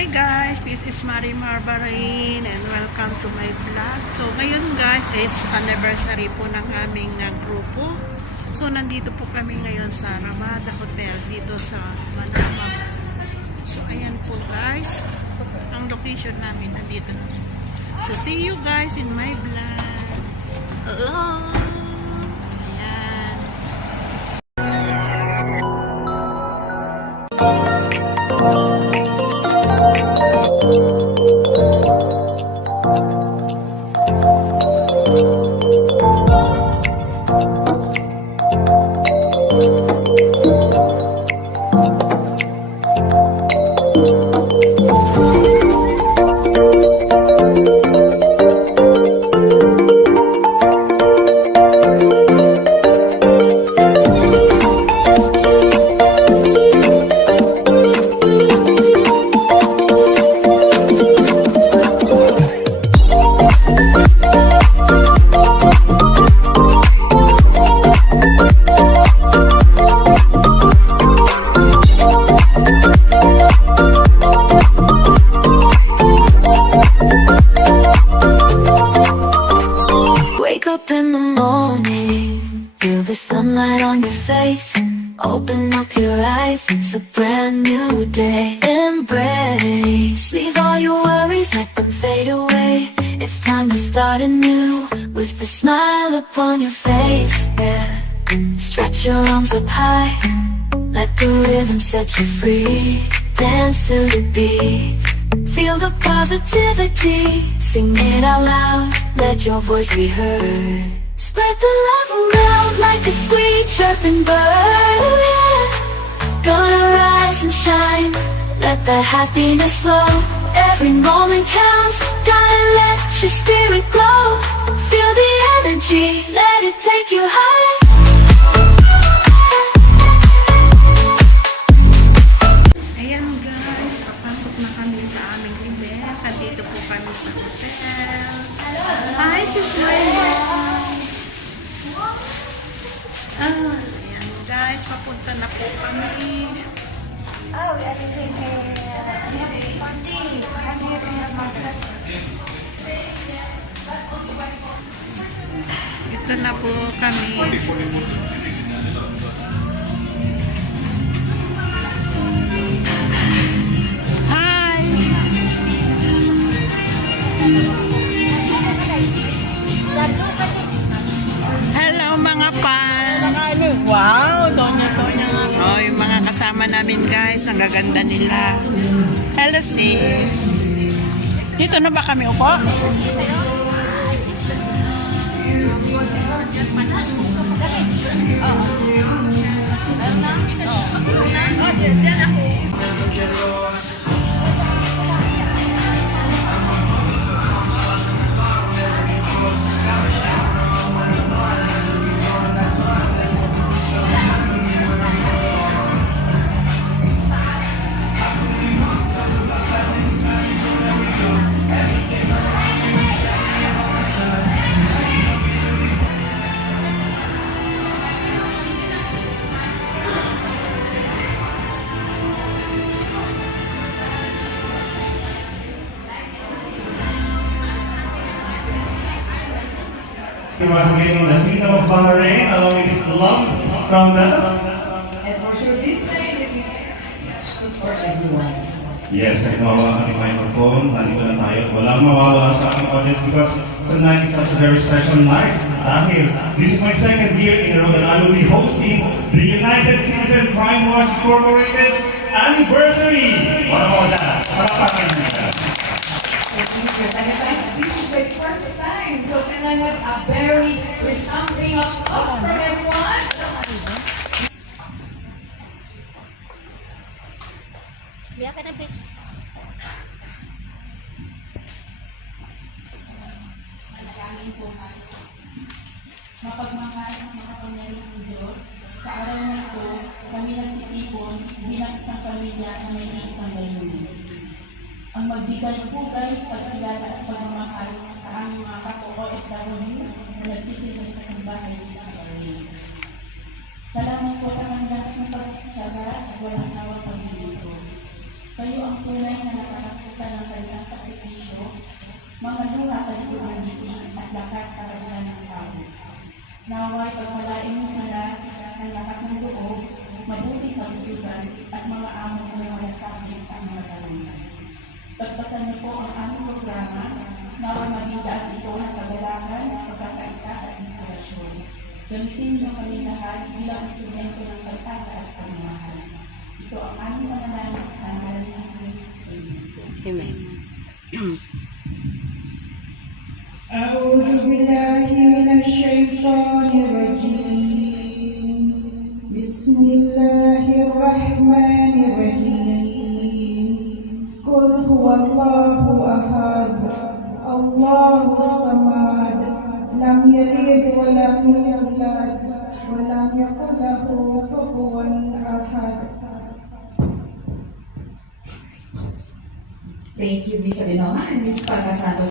Hi guys, this is Marimar Barain and welcome to my vlog. So ngayon guys is anniversary po ng aming grupo. So nandito po kami ngayon sa Ramada Hotel dito sa Manama. So ayan po guys, ang location namin nandito. So see you guys in my vlog. Hello! Ayan. In the morning, feel the sunlight on your face. Open up your eyes, it's a brand new day. Embrace, leave all your worries, let them fade away. It's time to start anew, with a smile upon your face, yeah. Stretch your arms up high, let the rhythm set you free. Dance to the beat, feel the positivity. Sing it out loud, let your voice be heard. Spread the love around like a sweet chirping bird, yeah. Gonna rise and shine, let the happiness flow. Every moment counts, gotta let your spirit glow. Feel the energy, let it take you high. Ayan guys, papasok na kami sa aming event. Nandito po kami sa hotel. Hi, sis Maya! Ayan guys, papunta na po kami. Ito na po kami. Hi! Hello mga fans! Wow, Donya nga. Oh, yung mga kasama namin guys, ang gaganda nila. Hello sis! Dito na ba kami upo? Once again, the Kingdom of Bahrain, along with this love from us. And for sure, this time is good for everyone. Yes, ay mawawala ang ating microphone. Nandito na tayo. Walang mawawala sa ating audience because tonight is such a very special night. Dahil this is my second year in a row that I will be hosting the United Citizen Crime Watch Incorporated's anniversary. What about that? This is the first time, so can I have a very resounding applause from everyone? Biar ka na, bitch. Manalangin po kami. Mapagmahal ng mga pangyayari ng Diyos, sa araw na ito, kami nagtitipon bilang isang pamilya na may isang layunin. Ang magbigay pugay, pagkilala at pagmamahal sa aming mga kapwa-OFWs na nagsisilbing kasambahay dito sa Bahrain. Salamat po sa kanilang lakas ng pagtitiyaga at walang sawang paglilito. Kayo ang tunay na nakakatawa kapagitan ng kanilang sakripisyo, mga luha sa likod ng ngiti at lakas sa kanilang ng tao. Naway pagpalain mo sila ng lakas ng loob, mabuting kalusugan at mga amo ng mga nasakit sa mga talungan. Paspasan niyo po ang aming programa, naway maging daan ito ng kagalakan, pagkakaisa at inspirasyon. Gamitin niyo kami lahat bilang instrumento ng pag-asa at pagmamahal. Ito ang aming panalangin sa ngalan ni Jesus. Amen. أعوذ بالله من الشيطان الرجيم بسم الله الرحمن الرحيم قل هو الله أحد الله الصمد لم يلد ولم يولد ولم يكن له كفوا أحد. Thank you, Miss Abinoma and Miss Palma Santos.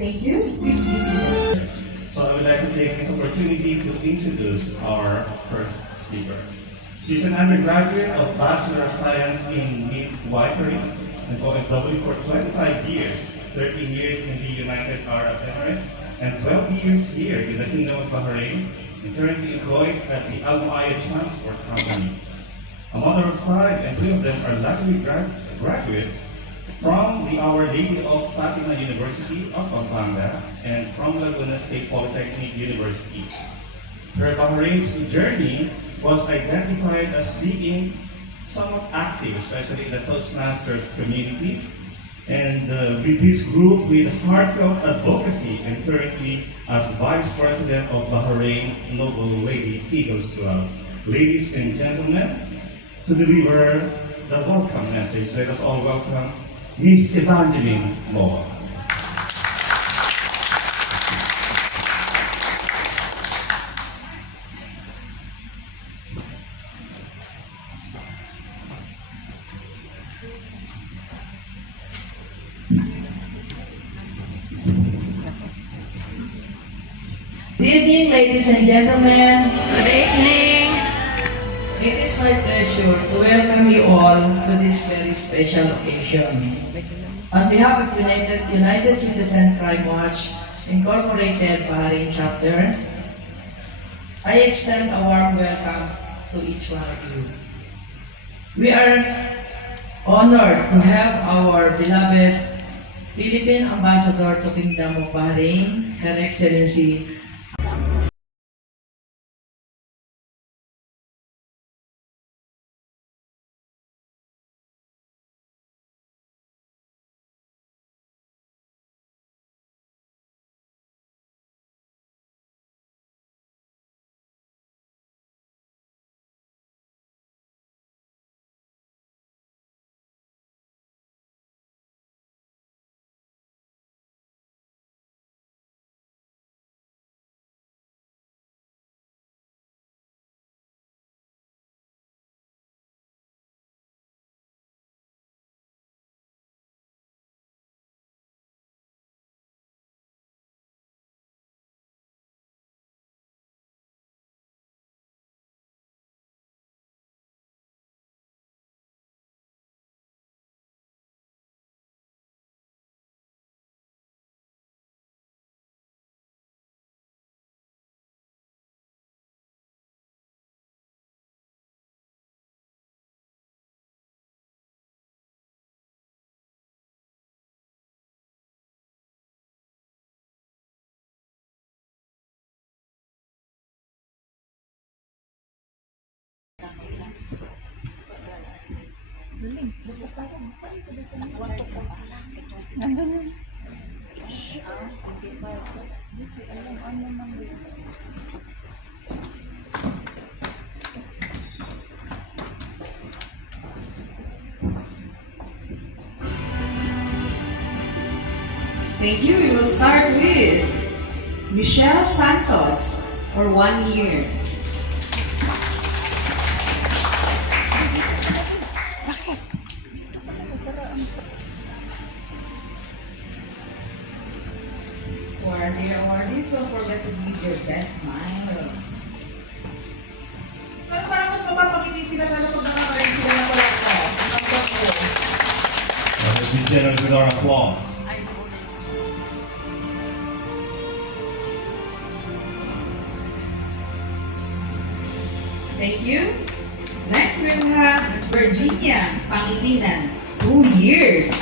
Thank you. Please be seated. So I would like to take this opportunity to introduce our first speaker. She's an undergraduate of Bachelor of Science in Midwifery and OFW for 25 years, 13 years in the United Arab Emirates, and 12 years here in the Kingdom of Bahrain, and currently employed at the Al Muayya Transport Company. A mother of 5, and 3 of them are luckily graduates from the Our Lady of Fatima University of Pampanga and from Laguna State Polytechnic University. Her Bahrain's journey was identified as being somewhat active, especially in the Toastmasters community, and with this group with heartfelt advocacy, and currently as Vice President of Bahrain Noble Lady Eagles Club. Ladies and gentlemen, to deliver the welcome message, let us all welcome Miss Evangeline Moa. Good evening, ladies and gentlemen. Good evening. It is my pleasure to welcome you all to this very special occasion. On behalf of United Citizen Crime Watch Incorporated Bahrain Chapter, I extend a warm welcome to each one of you. We are honored to have our beloved Philippine Ambassador to Kingdom of Bahrain, Her Excellency Thank you. We will start with Michelle Santos for 1 year. For our dear awardees, don't forget to give your best smile. Pero parang mas mapapakiti sila na pag nakakaroon sila ng palakpa. Let's be generous with our applause. Thank you. Next we'll have Virginia Pangilinan, 2 years.